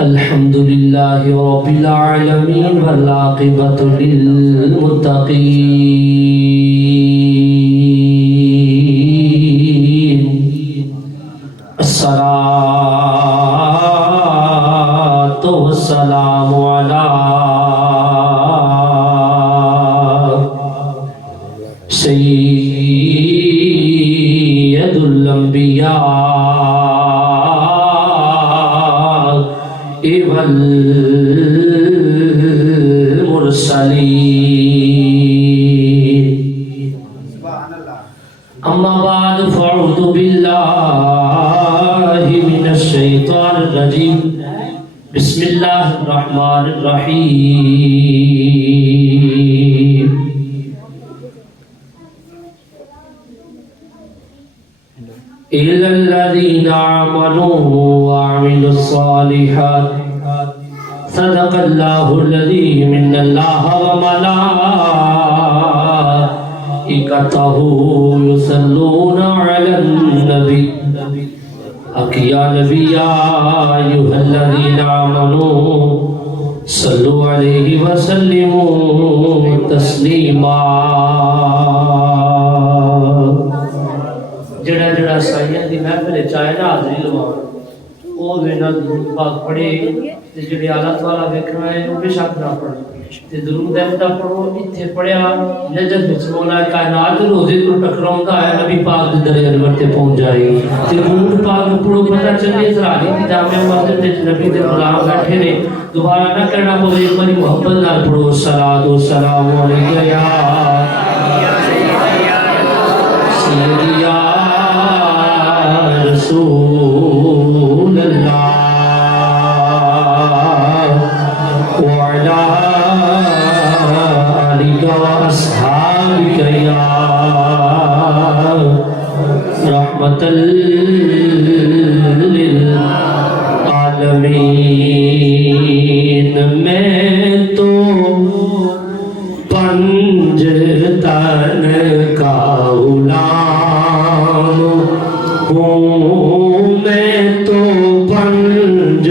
الحمد لله رب العالمين والعاقبة للمتقين الصلاة والسلام على سيد الأنبياء والمرسلين أما بعد فأعوذ بالله من الشيطان الرجيم بسم الله الرحمن الرحيم إلا الذين آمنوا وعملوا الصالحات صدق الله العظيم إن الله وملائكته يصلون على النبي يا نبي يا أيها الذين آمنوا صلوا عليه وسلموا تسليما جڑا جڑا سائیاں دی محفل چاہے نا حاضری لوا او وینا درود پاک پڑھے تے جڑے اعلیٰ تعالیٰ ویکھنا ہے وہ بے شک نہ پڑھے تے درود ایسا پڑھو اتھے پڑھیا نجد وچ مولا کائنات روزے تو ٹکراوندا ہے نبی پاک دے در انور تے پہنچ جائے تے درود پاک پڑھو پتہ چلے اسرائیلی دی جامع مسجد وچ نبی دے غلام بیٹھے نے دوبارہ نہ کرنا پوے ایک باری محبت نال پڑھو صلاۃ و سلام علیکہ یا سیدی یا رسول اللہ وعلى آلك وأصحابك يا رحمة للعالمين میں تو پنج تن کا غلام ہوں میں تو پنج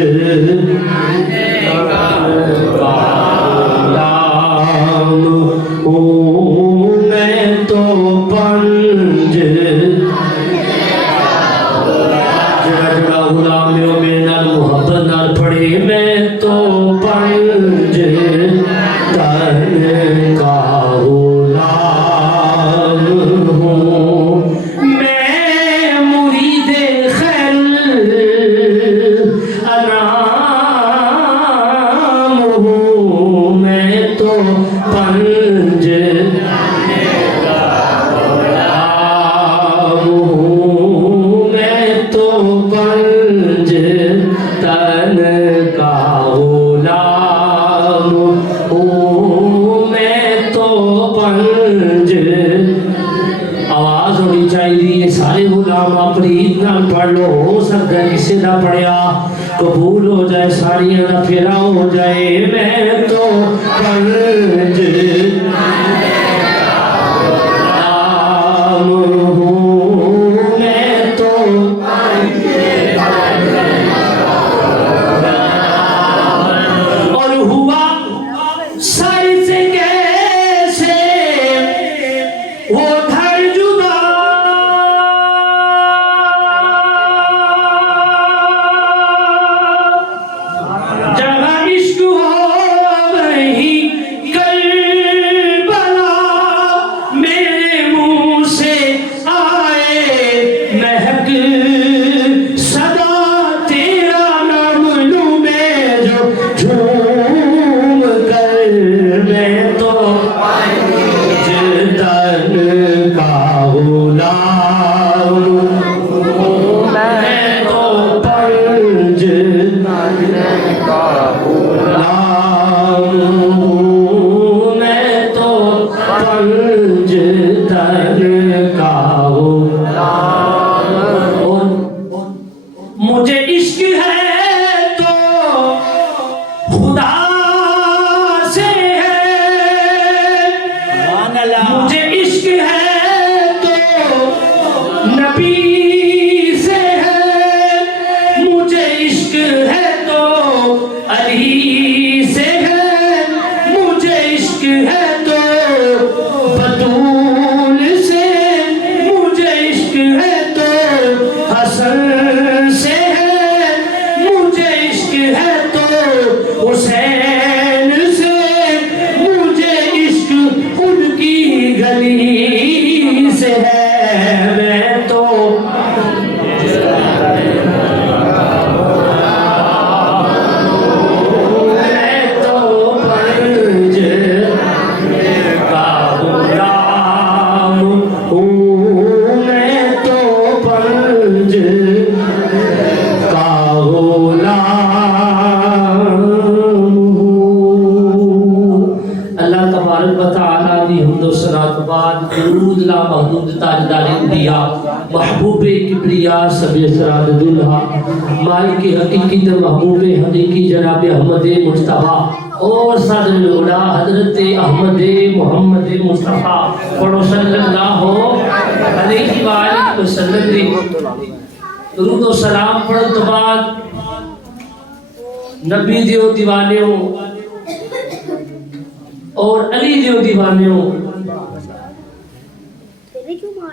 قبول ہو جائے ساری نہ پھیرا ہو جائے میں تو پنج غلام ہوں میں تو اور ہوا سر سے کیسے وہ گھر جدا مجھے عشق ہے تو خدا سے ہے مجھے عشق ہے تو نبی سے ہے مجھے عشق ہے تو علی سے ہے مجھے عشق ہے تو بطول سے مجھے عشق ہے تو حسن سے ہے مجھے عشق ہے تو حسین سے مجھے عشق ان کی گلی سے ہے میں تو محبوب کبریا سب اسرار دلہا مالک حقیقی در محبوب حقیقی جناب احمد مصطفیٰ اور صدر العلا حضرت احمد محمد مصطفیٰ پڑھو صلی اللہ علیہ وآلہ وسلم دی درود و سلام پڑھن تو بعد نبی دیو دیوانیوں اور علی دیو دیوانیوں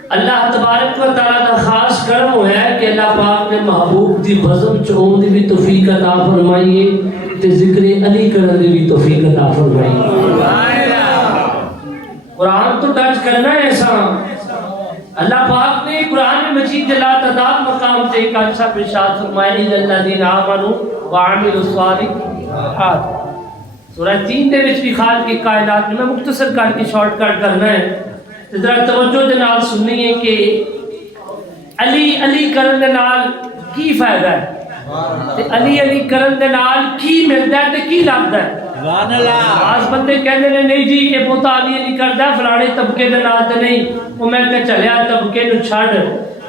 اللہ تبارک و تعالیٰ کا خاص کرم ہوا ہے کہ اللہ پاک نے محبوب دی بزم چون دی بھی توفیق عطا فرمائیے تے ذکر علی کرن دی بھی توفیق عطا فرمائیے قرآن تو ٹچ کرنا ہے ایسا اللہ پاک نے قرآن مجید لا تعداد مقام سے ایک اچھا ارشاد فرمایا الذین آمنوا وعملوا الصالحات سورہ 3 دے وچ بھی خالق کی کائنات میں مختصر کر کے شارٹ کٹ کرنا ہے ذرا توجہ دے نال سنیے کہ علی کرن دے نال کی فائدہ ہے تے علی کرن دے نال کی ملدا ہے تے کی لگدا ہے سبحان اللہ آج بندے کہندے نے نہیں جی یہ بہت علی کردا ہے فلانے طبقے دے نال تے نہیں او میں کہ چلیا طبقے نو چھڈ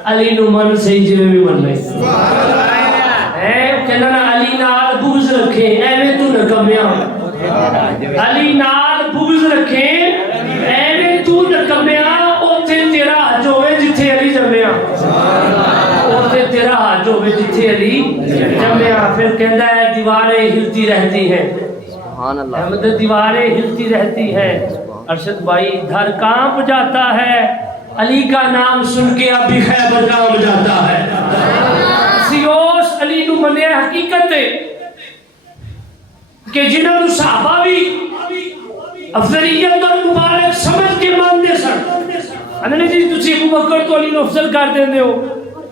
علی نو من صحیح جویں بھی من لے سبحان اللہ اے کہنا نا علی نال بغض رکھے ایویں تو نہ کمیا علی نال بغض رکھے ایویں تو نہ کمیا اوتھے تیرا حج ہوے جتھے علی جمیا اوتھے تیرا حج ہوے جتھے علی جمیا پھر کہندا ہے دیواریں ہلتی رہتی ہیں سبحان اللہ احمد دیواریں ہلتی رہتی ہیں ارشد بھائی گھر کانپ جاتا ہے علی کا نام سن کے اب بھی خیبر کانپ جاتا ہے سیوس علی نو منیا حقیقت ہے کہ جنہوں نے صحابہ بھی افضلیت اور مبارک سمجھ کے مانتے سن انہوں جی تسی ابو بکر تو علی نو افضل کر دیندے ہو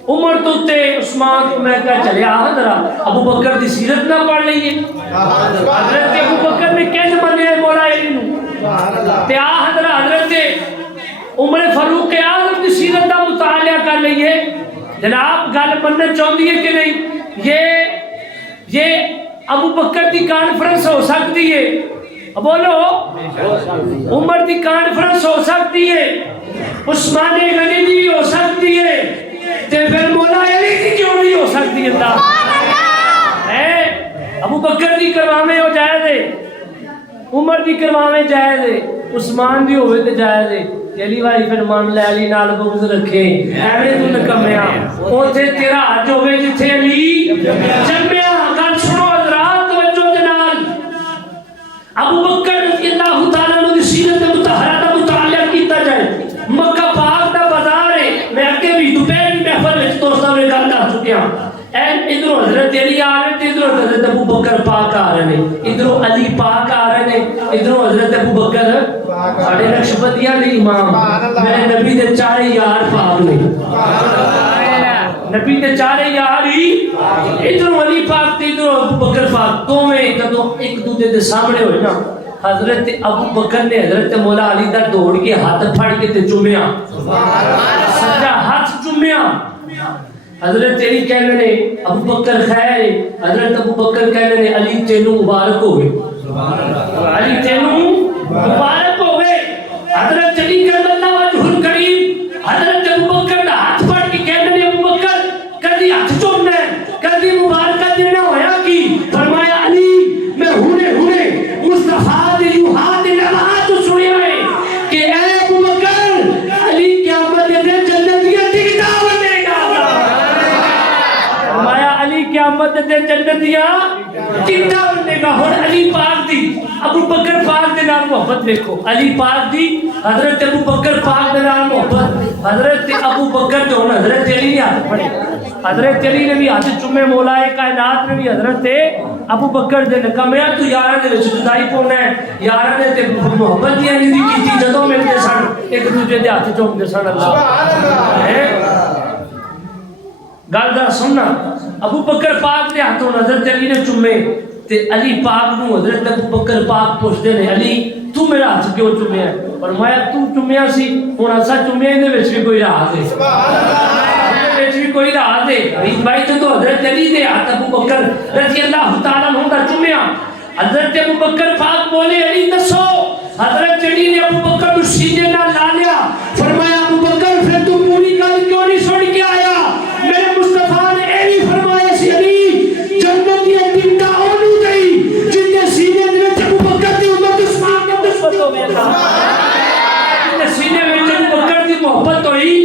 عمر تو تے عثمان کو میں کہا چلے ذرا ابو بکر دی سیرت نہ پڑھ لئیے حضرت ابو بکر نے کیسے منیا مولا علی نو تے حضرت عمر فاروق اعظم دی سیرت دا مطالعہ کر لئیے جناب گل مننا چاہتی ہے کہ نہیں یہ ابو بکر دی کانفرنس ہو سکتی ہے بولو عمر دی کانفرنس ہو سکتی ہے عثمان غنی دی ہو سکتی ہے تے پھر مولا علی دی کیوں نہیں ہو سکتی ہے ابو بکر دی کرواویں ہو جائے دے عمر دی کرواویں جائے دے عثمان دی ہوئے تے جائے دے علی بھائی پھر مان لے علی نال بغض رکھے ایویں تو نہ کمیا اوتھے تیرا حج ہوے جتھے علی جمیا گل سنو حضرات توجہ دے نال ابو بکر رضی اللہ تعالی عنہ دی سیرت مطہرہ دا مطالعہ کیتا جائے مکہ پاک دا بازار ہے میں اگے بھی دوپہر محفل وچ دوستاں نے گل کر چکیا ادھر حضرت علی آ رہے ہیں ادھر حضرت ابو بکر پاک آ رہے ہیں ادھر علی پاک آ رہے ہیں ادھر حضرت ابو بکر ساڑھے نقشبندیہ دے امام میرے نبی دے چارے یار پاک نے نبی دے چارے یار ہی ادھر علی پاک تے ادھر ابو بکر پاک دوویں جدوں ایک دوسرے دے سامنے ہوئے نا حضرت ابو بکر نے حضرت مولا علی دا دوڑ کے ہاتھ پھڑ کے تے چومیا سجا ہاتھ چومیا حضرت علی کہنے نے ابو بکر خیر ہے حضرت ابو بکر کہنے نے علی تینوں مبارک ہوئے علی تینوں مبارک ہوئے حضرت علی کرم اللہ وجہ الکریم حضرت ابو بکر دا ہاتھ پڑھ کے کہنے نے ابو بکر کدی ہاتھ چومنا ہے کدی مبارکہ دینا ہویا کی فرمایا علی میں ہونے مصطفیٰ دے یوں ہاتھ نبات سنے ہوئے کہ اے ابو بکر علی قیامت دے جنت یہ ٹکٹا بنے گا فرمایا علی قیامت قیامت دے جنت دیا ٹکٹا بننے گا. ہن علی پاک دی ابو بکر پاک دے نال محبت دیکھو. علی پاک دی حضرت ابو بکر پاک دے نال محبت. حضرت ابو بکر جو حضرت علی نے ہاتھ پڑے, حضرت علی نے بھی ہاتھ چومے, مولا کائنات نے بھی حضرت ابو بکر دے نکمیا تو یاراں دے وچ جدائی پونا ہے. یاراں نے تے محبت دی نہیں کیتی, جدوں ملدے سن ایک دوسرے دے ہاتھ چومدے سن. اللہ گل دا سننا, ابو بکر پاک دے ہاتھوں حضرت علی نے چومے تے علی پاک نو حضرت ابو بکر پاک پوچھدے نے علی تو میرا ہاتھ کیوں چومیا؟ فرمایا تو چومیا سی, ہن اسا چومیا دے وچ بھی کوئی راز ہے, دے وچ بھی کوئی راز ہے. بھائی جدوں حضرت علی دے ہاتھ ابو بکر رضی اللہ تعالی عنہ دا چومیا, حضرت ابو بکر پاک بولے علی دسو. حضرت علی نے ابو بکر نو سینے نال لا لیا, فرمایا ابو بکر پھر تو پوری گل کیوں نہیں سن کے آیا؟ میرے مصطفیٰ نے اے بھی فرمایا سی علی جنت دی ٹکٹا اونوں گئی جن دے سینے دے وچ ابو بکر دی امت عثمان دی نسبت ہوے, جن دے سینے وچ ابو بکر دی محبت ہوئی.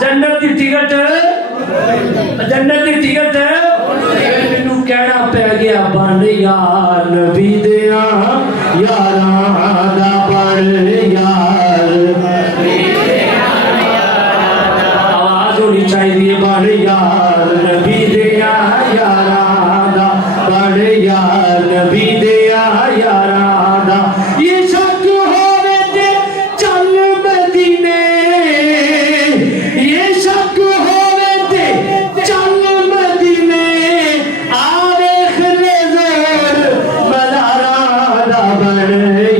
جنت دی ٹکٹ, جنت دی ٹکٹ مینوں کہنا پہ گیا بن یار نبی دیاں یاراں دا بن یار آواز ہونی چاہیے بن یار نبی دیاں یاراں دا بن یار نبی دیاں یاراں دا. یہ شک ہووے تے چل مدینے, یہ شک ہووے تے چل مدینے, آویکھ لے زور مداراں دا بن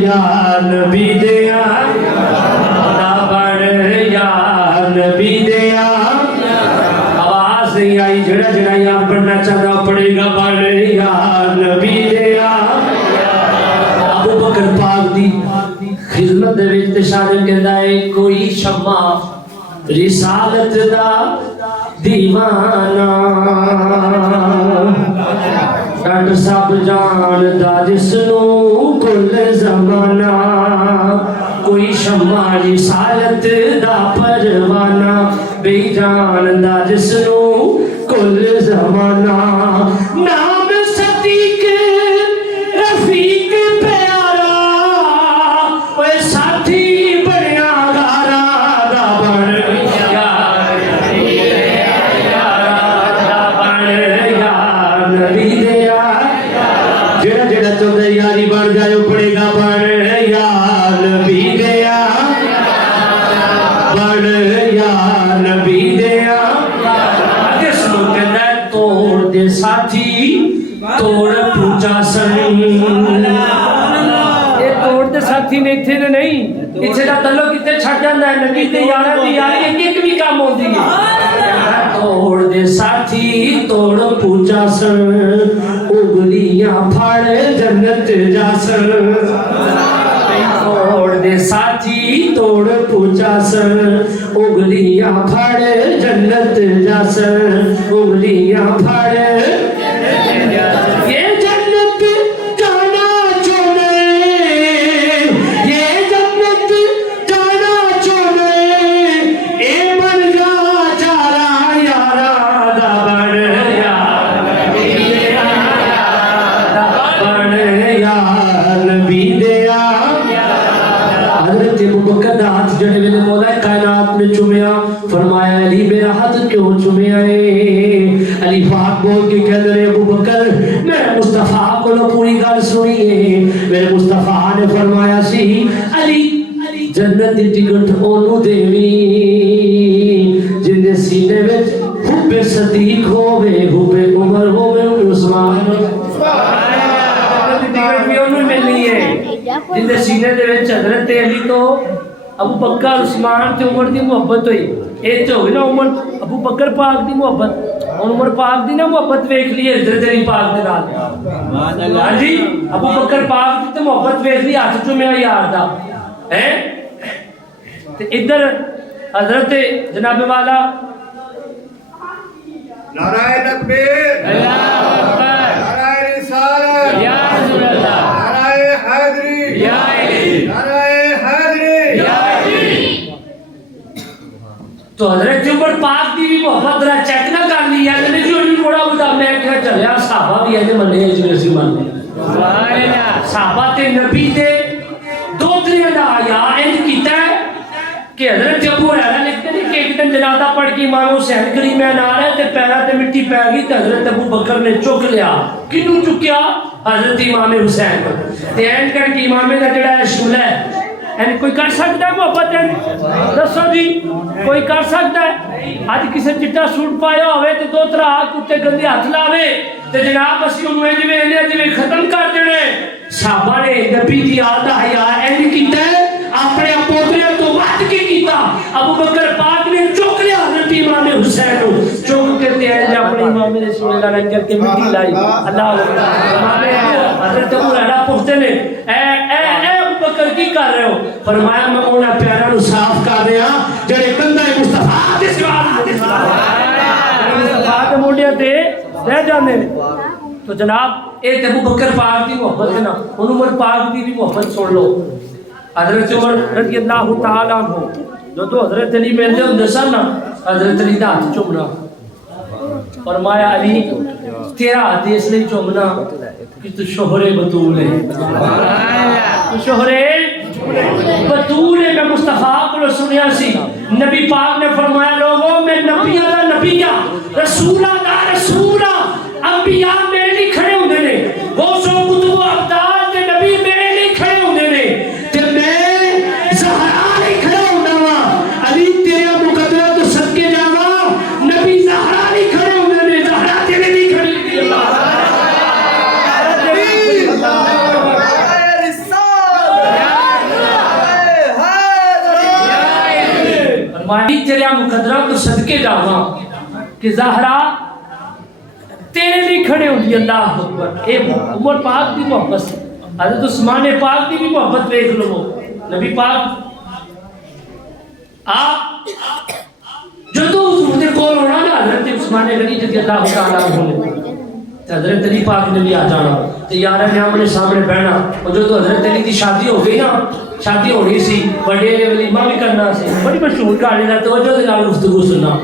یار نبی دیاں دا بن یار نبی دیاں. آواز نہیں آئی, جڑا جڑا یار بننا چاہتا پڑے گا بن یار نبی دیاں. ابو بکر پاک دی خدمت دے وچ تے شان کہندا ہے کوئی شمع رسالت دا دیوانہ, ڈٹ سب جان دا جس نو کل زمانہ. کوئی شمع رسالت دا پروانہ, بے جان دا جس نو کل زمانہ. نام صدیق رفیق پیارا, اوے ساتھی بنیا گارا دا بن یار دا بن یار نبی دیا. جڑا جڑا چاہتا یاری بن جائے پڑے گا بن یار نبی دیا, بن یار نبی دیا. کس لوگ کہتا ہے توڑ دے ساتھی توڑ پوچھا سن. یہ توڑ دے ساتھی نے اتھے نے نہیں, اتھے دا تعلق اتھے چھٹ جاندہ ہے. نبی تے یارہ دی یاری ایک بھی کام ہوندی ہے. توڑ دے ساتھی توڑ پوچھا سن, اگلیاں پھاڑ جنت جا سن. توڑ دے ساتھی توڑ پوچھا سن, اگلیاں پھاڑ جنت جا سن. اگلیاں پھاڑ یہ جنت جانا چونے, یہ جنت جانا چونے, اے بن جا چارا یارا دا بن یار نبی دا بن یار نبی دیا. حضرت ابو بکر دا ہاتھ جڑے ویلے مولا کائنات نے چومیا, فرمایا علی میرا ہاتھ کیوں چومیا ہے؟ علی پاک بول کے کہہ رہے ابو بکر میرے مصطفیٰ کو لو پوری گل سنیے. میرے مصطفیٰ نے فرمایا سی علی جنت دی ٹکٹ اونوں دیوی جن دے سینے وچ حب صدیق ہووے, حب عمر ہووے, عثمان جنت دی ٹکٹ بھی اونوں ملنی ہے جن دے سینے دے وچ حضرت علی تو ابو بکر عثمان تے عمر دی محبت ہوئی. اے تے ہوئی نا عمر ابو بکر پاک دی محبت, عمر پاک دی نا محبت ویکھ لیے حضرت علی پاک دے نال. ہاں جی ابو بکر پاک دی تے محبت ویکھ لی, ہاتھ چومیا یار دا ہیں. تے ادھر حضرت جناب والا نعرہ تکبیر, نعرہ رسالت, یا رسول اللہ, نعرہ حیدری, یا علی, نعرہ حیدری, یا علی. تو حضرت عمر پاک دی بھی محبت ذرا چیک نہ کر لی یار, میں جو نہیں تھوڑا بتا میں کیا چلیا صحابہ بھی ایسے منے جی اسی مانتے صحابہ تے نبی تے دوتریاں دا آیا انج کیتا ہے کہ حضرت ابو ہریرہ لکھتے ہیں کہ ایک دن جنازہ پڑھ کے امام حسین کریم میں آ رہے تے پیرا تے مٹی پی گئی تے حضرت ابو بکر نے چک لیا کنوں چکیا حضرت امام حسین کو تے اینڈ کر کے امام دا جڑا ہے شولہ ہے این کوئی کر سکتا ہے محبت ہے دسو جی کوئی کر سکتا ہے اج کسی چٹا سوٹ پایا ہوئے تے دو ترا ہاتھ اتے گندے ہاتھ لاوے تے جناب اسی انہوں جویں ختم کر دینے صحابہ نے نبی دی آدھا حیا این کیتا ہے اپنے پوترے تو وعد کی کیتا ابو بکر پاک نے چوک لیا حضرت امام حسین کو چوک کے تیز اپنے امام رسول اللہ لنگر کے مٹی لائی اللہ حضرت ابو ہریرہ پوچھتے نے اے ابو بکر کی کر رہے ہو فرمایا میں انہاں پیراں نو صاف کر رہا جڑے کندھے مصطفی دے سوا مصطفی دے موڈیاں تے رہ جاندے نے تو جناب اے ابو بکر پاک دی محبت ہے نا ان عمر پاک دی بھی محبت سن لو حضرت عمر رضی اللہ تعالیٰ عنہ جو تو حضرت علی ملتے ہوں سن نا حضرت علی دا ہاتھ چومنا فرمایا علی تیرا ہاتھ اس لیے چومنا کہ تو شوہر بطول ہے تو شوہر بطول ہے میں مصطفیٰ کو سنیا سی نبی پاک نے فرمایا لوگوں میں نبیہ دا نبیہ رسولہ دا رسولہ انبیاء میرے لیے کھڑے ہوندے نے وہ سو کتب ابدال تے نبی میرے لیے کھڑے ہوندے نے تے میں زہرا نہیں کھڑا ہونا وا علی تیرے مقدرہ تو صدقے جاوا نبی زہرا نہیں کھڑے ہوندے نے زہرا تیرے لیے کھڑی ہوندی فرمایا تیرے مقدرہ تو صدقے جاوا کہ زہرا تیرے لیے کھڑے ہوندی اللہ اکبر اے عمر پاک دی محبت سے حضرت عثمان پاک دی بھی محبت دیکھ لو نبی پاک آپ جو تو حضور دے کول ہونا نا حضرت عثمان غنی رضی اللہ تعالیٰ عنہ حضرت علی پاک نے بھی آ جانا تو یار نے ہم نے سامنے بیٹھنا اور جو تو حضرت علی کی شادی ہو گئی نا شادی ہو رہی سی بڑے ولیمہ بھی کرنا سی بڑی مشہور کہانی ہے توجہ دے نال گفتگو سننا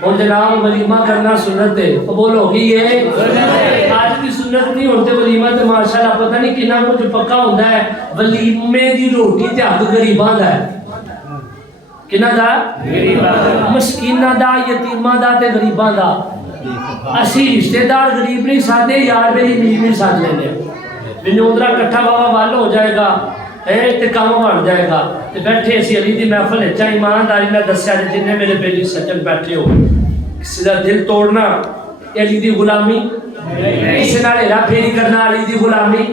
اور جناب ولیمہ کرنا سنت ہے قبول ہو گئی ہے آج کی سنت نہیں ہوتے ولیمہ تو ماشاءاللہ پتہ نہیں کنا کچھ پکا ہوتا ہے ولیمے دی روٹی تے حق غریباں دا ہے کنا دا مسکیناں دا یتیماں دا تے غریباں دا اسی رشتہ دار غریب نہیں سادے یار میری میری نہیں ساتھ لینے بنیودرا کٹھا بابا وال ہو جائے گا تے کام بن جائے گا تے بیٹھے اسی علی دی محفل وچ ایمانداری نال دسیا جن نے میرے بیلی سجن بیٹھے ہو کسی دا دل توڑنا علی دی غلامی کسی نال ہیرا پھیری کرنا علی دی غلامی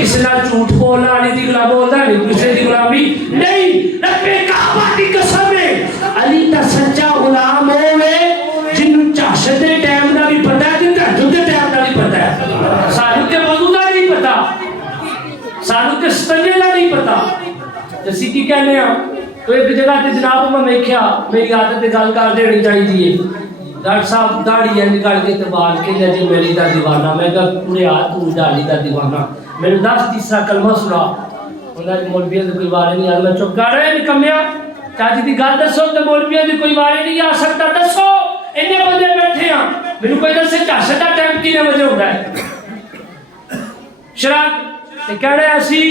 کسی نال جھوٹ بولنا علی دی غلامی ہوتا نہیں کسی دی غلامی نہیں رب کعبہ دی قسم ہے علی دا سچا غلام ہوے جنوں چاشت دے ٹائم دا بھی پتہ ہے تے تہجد دے ٹائم دا بھی پتہ ہے سانو تے وضو دا نہیں پتہ سانو تے استنجے دا نہیں پتہ جیسی کی کہنے ہیں تو ایک جگہ تے جناب میں دیکھیا میری عادت تے گل کر دینی چاہیے ڈاکٹر صاحب داڑھی ہے نکال کے تے بال کے جی میری دا دیوانہ میں کہا پورے ہاتھ تو داڑھی دا دیوانہ میرے 10 تیسرا کلمہ سنا انہاں دی مولویاں دے کوئی وارے نہیں اللہ چپ کر رہے نکمیا چاچی دی گل دسو تے مولویاں دی کوئی وارے نہیں آ سکتا دسو انہیں بندے بیٹھے ہیں میرے کوئی دس سے چاشت دا ٹائم کی وجہ ہوتا ہے شراک تے کہہ رہے اسی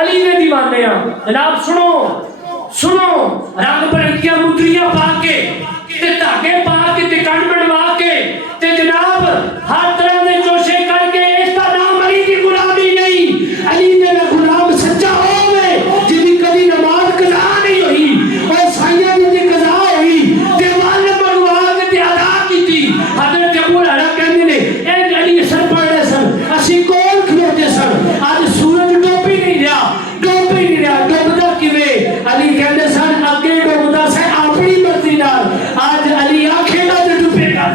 علی نے دیوانے ہیں جناب سنو سنو رنگ برنگیاں مدریاں پا کے تے دھاگے پا کے تے کنڈ بنوا کے تے جناب ہر طرح دے جوشے کر کے اس کا نام علی دی غلامی نہیں علی نے غلام سچا ہوئے جن دی کبھی نماز قضا نہیں ہوئی اور سائیاں دی قضا ہوئی تے والے بنوا کے تے ادا کیتی حضرت ابو ہریرہ کہندے نے اے علی سر پڑھ رہے سن اسی کول کھلوتے سن اج سورج ڈوبی نہیں رہا ڈوبدا کیویں علی کہندے سن اگے ڈوبدا سے اپنی مرضی نال آج علی آنکھیں گا تو ڈوبے گا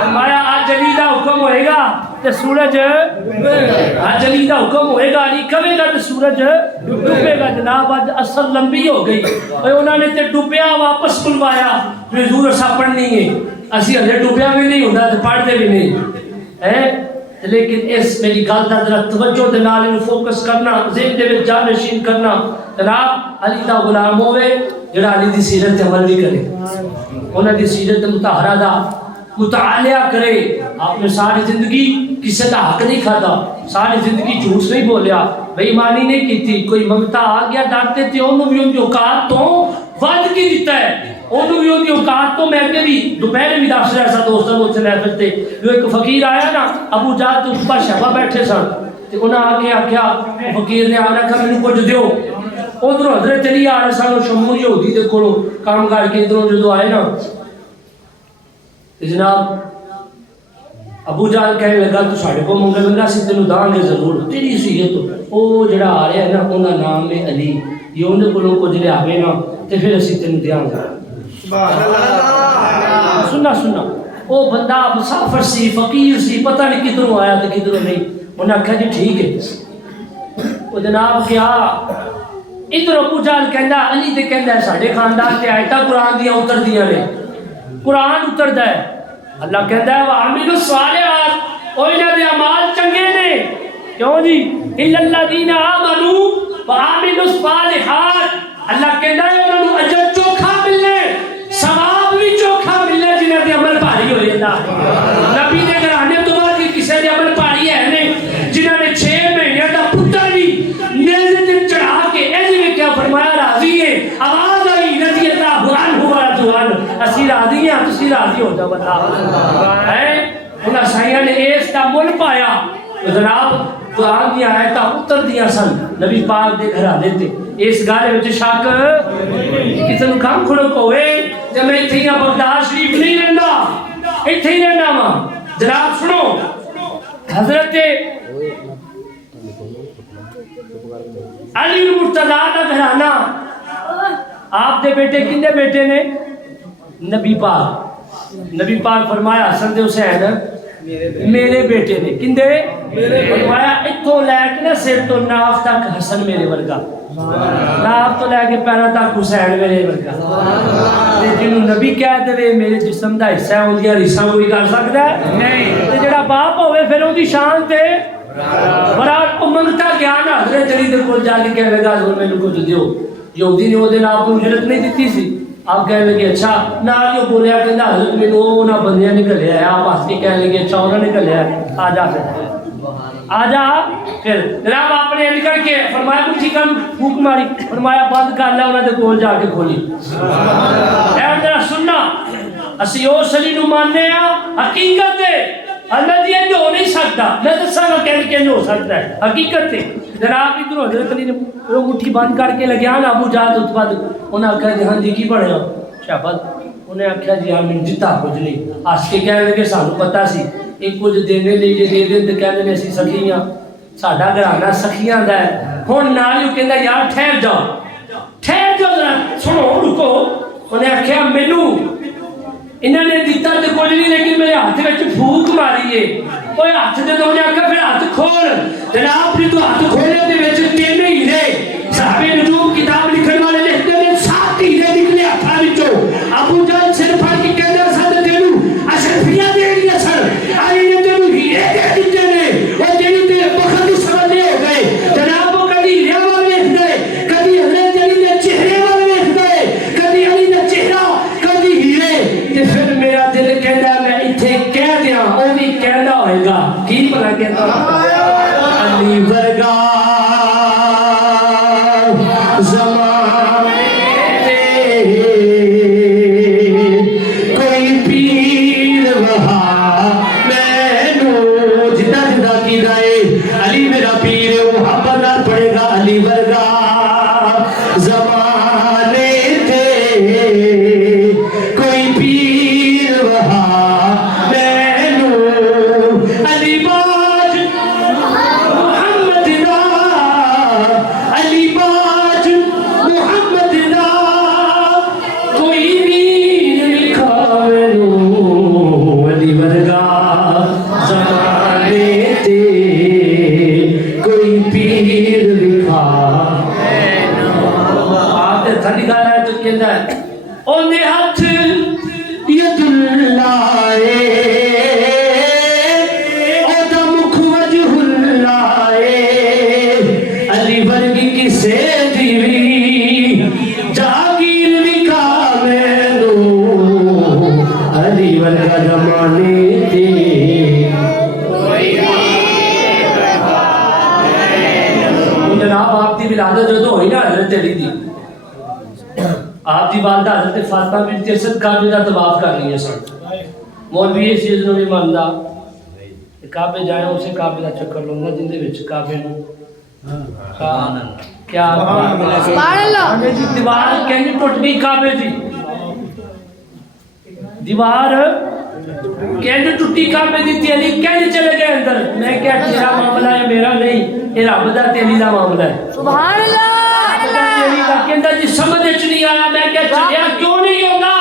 ہمارا آج علی دا حکم ہوئے گا تو سورج آج علی دا حکم ہوئے گا علی کبے گا تو سورج ڈوبے گا جناب آج اصل لمبی ہو گئی انہوں نے تے ڈوبیا واپس بلوایا حضور اسا پڑھنی ہے اسی ہلے ڈوبیا بھی نہیں ہوتا تو پڑھتے بھی نہیں لیکن اس میری گل دا ذرا توجہ دے نال انہوں فوکس کرنا ذہن دے وچ جانشین کرنا جناب علی دا غلام ہوئے جڑا علی دی سیرت عمل بھی کرے انہاں دی سیرت مطہرہ دا مطالعہ کرے. آپ نے ساری زندگی کسی کا حق نہیں کھاتا, ساری زندگی جھوٹ نہیں بولیا, بے ایمانی نہیں کی تھی. کوئی منگتا آ گیا ڈانٹتے تھے, انہوں بھی ان کی اوقات تو ود کی دیتا ہے, انہوں بھی ان کی اوقات تو. میں اگے بھی دوپہر بھی دس رہا سا دوستوں کو اتنے محفل تے, جو ایک فقیر آیا نا, ابو جہل تو اتبا شہبہ بیٹھے سن, تو انہاں آ کے آخیا, فقیر نے آنا کہ مینوں کچھ دیو. ادھر حضرت علی آ رہے سن, شمو یہودی دے کولوں کام کر کے ادھروں جدو آئے نا, جناب ابو جہل کہنے لگا تو ساڈے کو منگے منگا سی تینوں داں گے ضرور, تیری سی ہے تو او جڑا آ رہا ہے نا انہاں نام ہے علی, یہ انہاں کولوں کچھ لے آوے نا تے پھر اسی تینوں دیاں گا. سبحان اللہ. سننا او بندہ مسافر سی, فقیر سی, پتہ نہیں کدھروں آیا تے کدھروں نہیں. انہاں آخیا جی ٹھیک ہے. او جناب کیا ادھر ابو جہل کہندا علی تے کہندا ساڈے خاندان تے آیتاں قرآن دیاں اتردیاں نے, قرآن اتردا ہے. اللہ کہتا ہے وَعَمِلُوا الصَّالِحَاتِ, او انہاں دے اعمال چنگے نے. کیوں جی؟ إِلَّا الَّذِينَ آمَنُوا وَعَمِلُوا الصَّالِحَاتِ, اللہ کہتا ہے انہاں نوں اجر چوکھا ملنے, ثواب بھی چوکھا ملنے جنہاں دے عمل بھاری ہوئے. نبی دے گھرانے تو بعد کسی دے عمل بھاری ہے نہیں, جنہاں نے 6 مہینے دا پتر بھی نیزے تے چڑھا کے ایویں کیا فرمایا راضی ہے, آواز آئی رضی اللہ عنہ ورضوا عنہ, اسی راضی ہیں تسی راضی ہو جاؤ. بتا ہے انہاں سائیاں نے اس دا مل پایا. جناب قرآن دی آیتاں اتر دیاں سن نبی پاک دے گھرانے تے, اس گل وچ شک کسے نوں کام کھڑو کوے تے میں ایتھے ہی بغداد شریف نہیں رہندا, ایتھے ہی رہنا وا. جناب سنو, حضرت علی مرتضیٰ دا گھرانہ, آپ دے بیٹے کنے بیٹے نے؟ نبی پاک. نبی پاک فرمایا حسن دے حسین میرے بیٹے نے. کندے؟ فرمایا اتھوں لے کے نا سر تو ناف تک حسن میرے ورگا, ناف تو لے کے پیروں تک حسین میرے ورگا. جنوں نبی کہہ دے میرے جسم دا حصہ ہے, اندیاں ریساں کوئی کر سکدا ہے نہیں. تے جڑا باپ ہوے پھر اودی شان تے برات کو منگتا گیا نا, حضرت علی دے کول جا کے کہنے لگا حضور مینوں کچھ دیو. یہودی نے اودے نال کوئی اجرت نہیں دتی سی. آپ کہنے لگے اچھا, نال جو بولیا کہندا حضرت مینوں انہاں بندیاں نکلیا ہے. آپ ہس کے کہنے لگے اچھا انہاں نکلیا ہے, آ جا پھر آ جا. پھر جناب آپ نے نکل کے فرمایا کچھ کم پھوک ماری, فرمایا بند کر لے, انہاں دے کول جا کے کھولی. اے ذرا سننا, اسی او علی نوں ماننے آ, حقیقت ہے اللہ جی انج ہو نہیں سکتا. میں دساں گا کہ ہو سکتا ہے, حقیقت ہے. جناب ادھر حضرت علی نے وہ مٹھی بند کر کے لگیا نا ابو جہل تو بعد انہاں آخیا جی ہاں جی کی بڑھیا شہبت. انہیں آخیا جی ہاں مینوں دتا کچھ نہیں. ہس کے کہنے لگے سانوں پتہ سی ایک کچھ دینے نہیں, جے دے دین تے کہندے نے اسی سخی ہاں, ساڈا گھرانہ سخیاں دا ہے. ہن نال ہی کہندا یار ٹھہر جاؤ ذرا سنو رکو. انہیں آخیا مینوں انہوں نے دیتا تے کچھ نہیں, لیکن میرے ہاتھ وچ پھوک ماری ہے. کوئی ہاتھ دے دو, انہیں آخیا پھر ہاتھ کھول. جناب نے تو ہاتھ کھولے دے وچ 3 ہیرے, صحابہ نجوم کتاب لکھن والے لکھتے ہیں 7 ہیرے نکلے ہاتھاں وچوں. ابو جہل سر پھڑ کے کہندا سن تینوں اشرفیاں دینیاں سن, آئی نے تینوں ہیرے دے دتے نے, او جڑی تے بخت دی سمجھ ہو گئے. جناب وہ کبھی ہیرے وال ویکھدا ہے, کبھی حضرت علی دے چہرے وال ویکھدا ہے, کبھی علی دا چہرہ کبھی ہیرے. تے پھر میرا دل کہندا میں ایتھے کہہ دیاں, او بھی کہندا ہوئے گا کی بھلا کہندا علی ورگا زمانے کوئی پیر وہاں مینوں جدا جدا کی دائے. علی میرا پیر ہے, محبت نال پڑے گا علی ورگا زمانے تے کوئی پیر وہاں مینوں. علی باج محمد دا, علی باج محمد دا, کوئی پیر لکھا مینوں علی ورگا زمانے تے علی دی آپ دی والدہ حضرت فاطمہ بنت اسد کعبے دا طواف کر رہی ہے سن مولوی اس چیز نوں نہیں مندا کعبے جائے اسے کعبے دا چکر لوندا جن دے وچ کعبے نوں کیا سبحان اللہ دیوار کہیں ٹوٹ گئی کعبے دی دیوار کہیں ٹوٹی کعبے دی تے علی کہیں چلے گئے اندر میں کیا تیرا معاملہ ہے میرا نہیں یہ رب دا تے علی دا معاملہ ہے سبحان اللہ کہندا جی سمجھ وچ نہیں آیا میں کہ چلیا کیوں نہیں ہوگا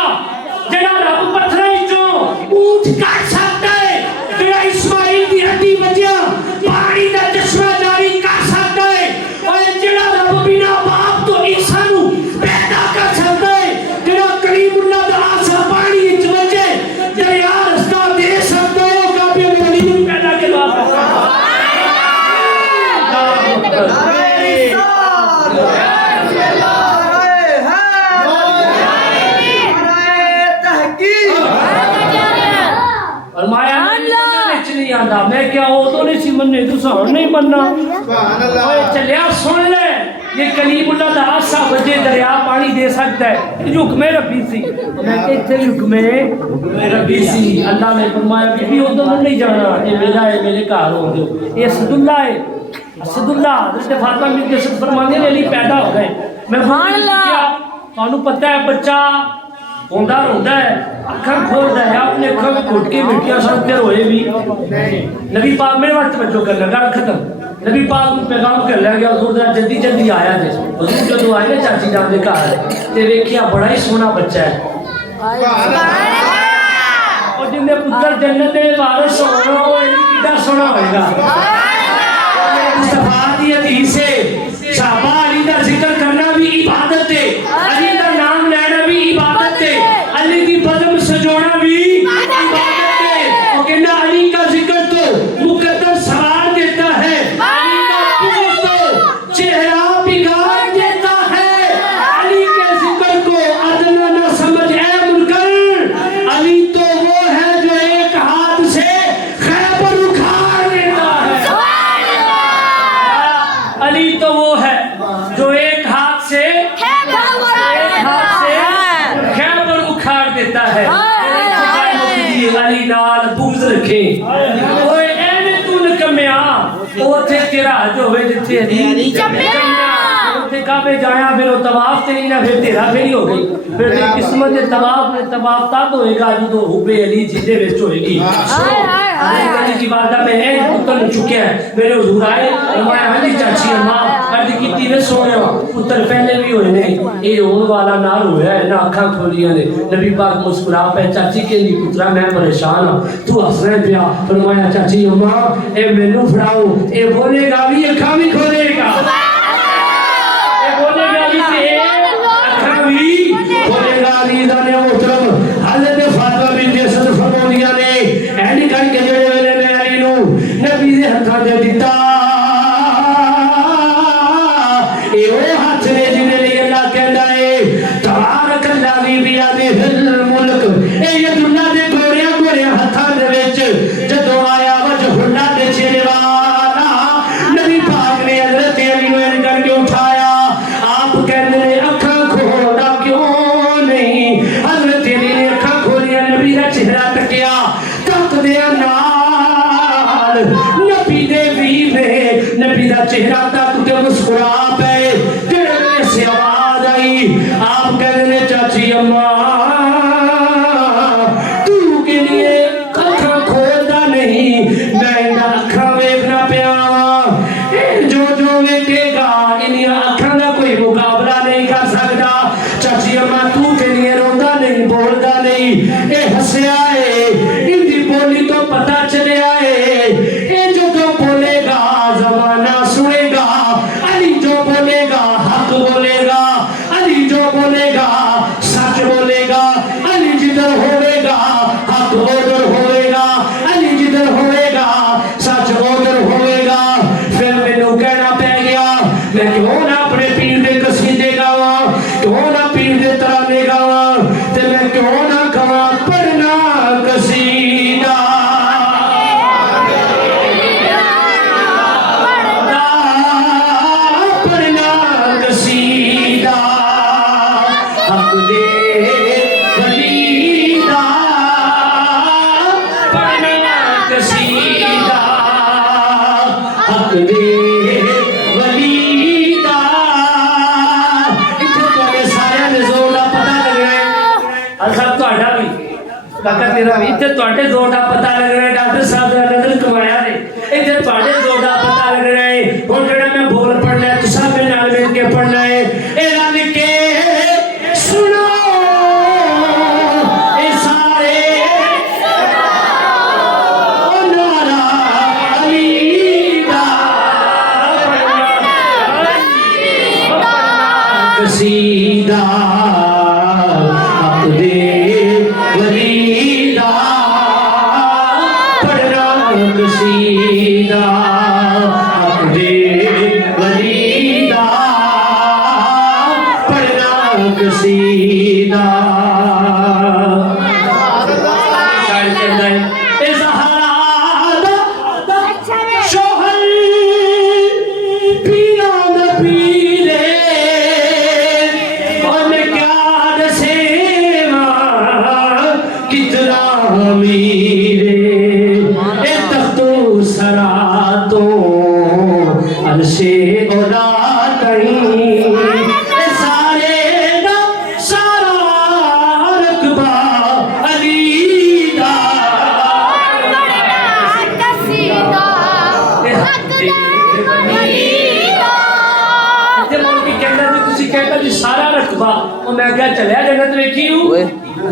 جڑا رب پتھراں وچوں اونٹ کٹ سکتا ہے جڑا اسماعیل دی ہڈی وجیا پانی دا چشمہ جاری کر سکتا ہے اور جڑا رب بنا باپ تو عیسیٰ نو پیدا کر سکتا ہے جڑا کلیم اللہ دا آسا پانی وچ وجے دریا رستہ دے سکتا ہے وہ کعبے میں علی نو پیدا کروا سکتا میں کیا وہ تو نہیں سی مننے تو سان نہیں مننا اوے چلیا سن لے یہ کلیم اللہ دا آسا وجے دریا پانی دے سکتا ہے یہ حکم ربی سی میں کہ اتنے حکم ربی سی اللہ نے فرمایا کہ بھی ادھر نہیں جانا یہ میرا ہے میرے گھر ہو جو یہ اسد اللہ ہے اسد اللہ حضرت فاطمہ بنت اسد فرمانے نے علی پیدا ہو گئے میں سبحان اللہ تانوں پتہ ہے بچہ ہوندا روندا ہے اکھاں کھولدا ہے اپنے اکھاں میں گھٹ کے مٹیاں سنتے ہوئے بھی نبی پاک میرے وقت توجہ کر لگا ختم نبی پاک کو پیغام کر لیا گیا حضور ذرا جلدی جلدی آیا جے حضور جدوں آئے نا چاچی جان دے گھر تے ویکھیا بڑا ہی سونا بچہ ہے اور جن دے پتر جنت دے وارث ہونا وہ کیڈا سونا ہوئے گا مصطفیٰ دی حدیث ہے صحابہ علی دا ذکر کرنا بھی عبادت ہے علی دا نام لینا بھی عبادت ہے علی کی بدم سجوڑا بھی عبادت ہے اور کہنا علی کا ذکر تو مقدر سوار دیتا ہے علی کا پوچھ تو چہرہ بگاڑ دیتا ہے علی کے ذکر کو ادنا نہ سمجھ اے منکر علی تو وہ ہے جو ایک ہاتھ سے خیبر اکھاڑ دیتا ہے علی تو وہ ہے جو ایک ہاتھ سے دیتا ہے علی نال بغض رکھے اوے اینے تو نکمیا اوتھے تیرا جو ہوئے جتھے علی اوتھے کعبے جایا پھر وہ طواف تے نہیں نہ پھر تیرا پھیری ہو گئی پھر قسمت دے طواف تب ہوئے گا جو حب علی جیدے وچ ہوئے گی علی کی والدہ میں ہے پتر چکیا ہے میرے حضور آئے فرمایا ہاں جی چاچی اماں عرض کیتی وے سونے پتر پہلے بھی ہوئے نہیں یہ ہون والا نال ہویا ہے نہ اکھاں کھولیاں نے نبی پاک مسکرا پہ چاچی کے لیے پترا میں پریشان ہوں تو ہس رہے پیا فرمایا چاچی اماں اے مینوں پھڑاؤ اے بولے گا بھی اکھاں بھی کھولے گا اے بولے گا بھی تے اکھاں بھی کھولے گا علی دا نے محترم حضرت فاطمہ بنت اسد فرمایا نے اینی کر کے جڑے ویلے میں علی نو نبی دے ہتھاں دے دتا اے او ہاتھ نے جنے لئی اللہ کہندا ہے تبارک الذی بیدہ الملک اے ید اللہ دے گوڑیاں گوڑیاں ہتھاں دے وچ جدوں آیا وجہ اللہ دے چہرے والا نبی پاک نے حضرت علی نو این کر کے اٹھایا آپ کہندے نے اکھاں کھولدا کیوں نہیں حضرت علی نے اکھاں کھولیاں نبی دا چہرہ تکیا تکدیاں نال نبی دے وی نے نبی دا چہرہ تک تے مسکرا پے جڑے سے آواز آئی آپ کہنے نے چاچی اماں تو کے لیے اکھاں کھولدا نہیں میں نہ اکھاں ویکھنا پیا جو ویکھے گا انہاں اکھاں دا کوئی مقابلہ نہیں کر سکدا چاچی اماں تو کے لیے روندا نہیں بولدا نہیں اے ہسیا ہے ان دی بولی تو پتہ چلیا ہے اے جو بولے گا زمانہ سنے گا علی جو بولے گا کرام اتنے تواڈے زور دا پتہ لگ رہا ہے ڈاکٹر صاحب دا نظر کمایا نے اتنے تواڈے زور دا پتہ لگ رہا ہے ہن جڑا میں بول پڑھنا ہے تساں میرے نال مل کے پڑھنا ہے اے رل کے سنو اے سارے او نعرہ علی دا قصیدہ حق دے ولی دا پڑھنا قصیدہ حق دے ولی دا پڑھنا قصیدہ شاعر کہتا ہے اے زہرا دا شوہر پینا نہ پیلے اور میں کیا دسیواں کتنا میرے اے تختو سرا تو عرشے اولا کہیں اے سارے دا سارا رقبہ علی دا سارا رقبہ میں کیا چلیا جنت ویکھی ہوں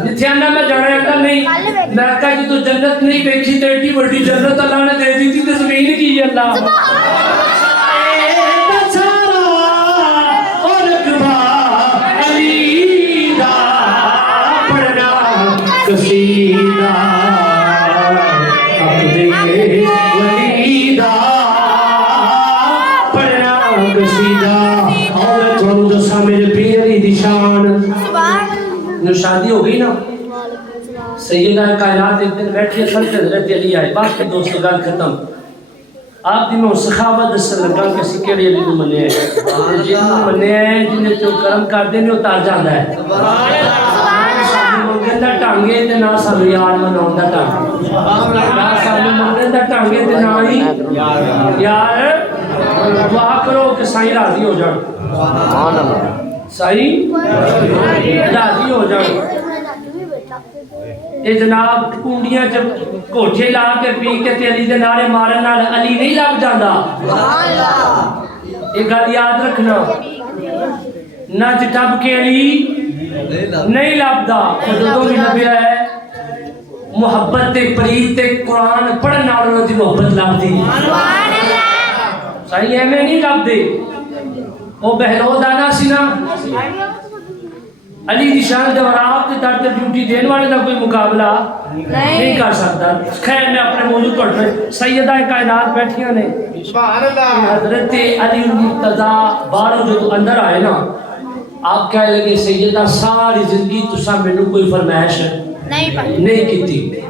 جتھے آنا میں جانا ہے نہیں میں کہا جی تو جنت نہیں ویکھی تے ایڈی بڑی جنت اللہ نے دے دی تھی تے زمین کی اللہ قصیدہ حق دے ولی دا پڑھنا قصیدہ اور میں تھوڑا دساں میرے پیر علی دی شان جو شادی ہو گئی نا سیدہ کائنات ایک دن بیٹھی سنت حضرت علی آئے بات کے دوست گال ختم آپ دی میں سخاوت دسن لگا کہ سکیڑی علی نو منے ہیں جن منے ہیں جنہیں تو کرم کر دینے اتار جاندہ ہے منگن دا ٹانگے تے نا سانو یار مناون دا ٹانگے نا سانو منگن دا ٹانگے تے نا ہی یار دعا کرو کہ سائیں راضی ہو جان سائیں راضی ہو جان اے جناب کنڈیاں جب کوٹھے لا کے پی کے تے علی دے نعرے مارن نال علی نہیں لگ جاندا ایک گل یاد رکھنا نہ جٹب کے علی نہیں لابدا خودوں بھی نبیا ہے محبت تے پرید تے قرآن پڑھن نالوں دی محبت لابدی صحیح ہے میں نہیں لابدے وہ بہلود آنا سی نا علی دی شان جوارات تے در تے ڈیوٹی دین والے دا کوئی مقابلہ نہیں کر سکتا خیر میں اپنے موضوع پر سیدہ کائنات بیٹھیاں نے حضرت علی مرتضیٰ باروں جو اندر آئے نا آپ کہہ لگے سیدہ ساری زندگی تسا میں نے کوئی فرمائش نہیں کی تھی